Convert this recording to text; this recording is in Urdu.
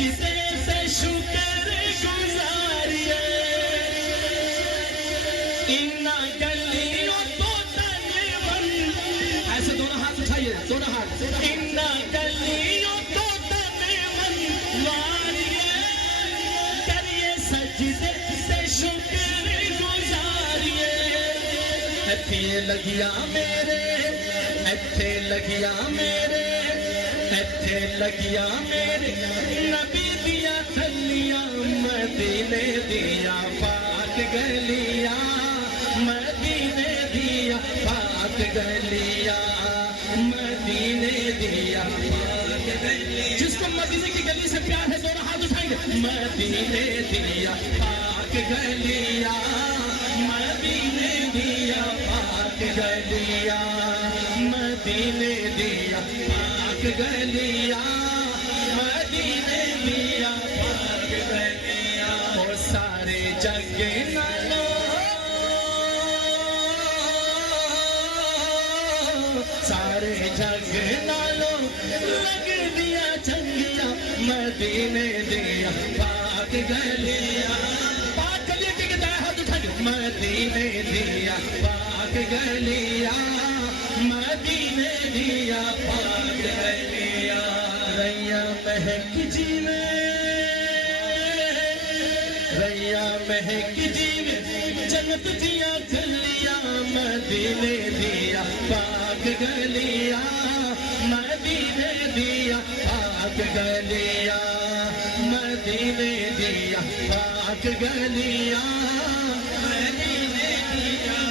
سجدے سے شکر گزاریے ان گلیوں تو تن من ایسے دونوں ہاتھ اٹھائیے دونوں ہاتھ ان گلیوں تو تن من واریے کریے سجدے سے شکر گزاریے ایتھے لگیا میرے ایتھے لگیا میرے ایتھے لگیا میرے نبی دیا تھلیاں مدینے دیا پاک گلیاں مدینے دیا پاک گلیاں مدینے دیا پاک گلیاں جس کو مدینے کی گلی سے پیار ہے دونوں ہاتھ اٹھائیں گے مدینے دیا پاک گلیاں مدینے دیا پاک گلیاں مدینے دیا پاک گلیاں مدینے دیا پاک گلیاں وہ سارے جگ نالو سارے جگ نالو لگ دیا چنگیاں مدینے دیا پاک گلیاں پاک گلیاں کی گدائے ہاتھ اٹھائیں مدینے دیا پاک گلیاں مدینے دیا پاک گلیاں ریا مہک جیوے ریا مہک جیوے جنت دیا گلیاں مدینے دیا پاک گلیاں مدینے دیا پاک گلیاں مدینے دیا پاک گلیاں مدینے دیا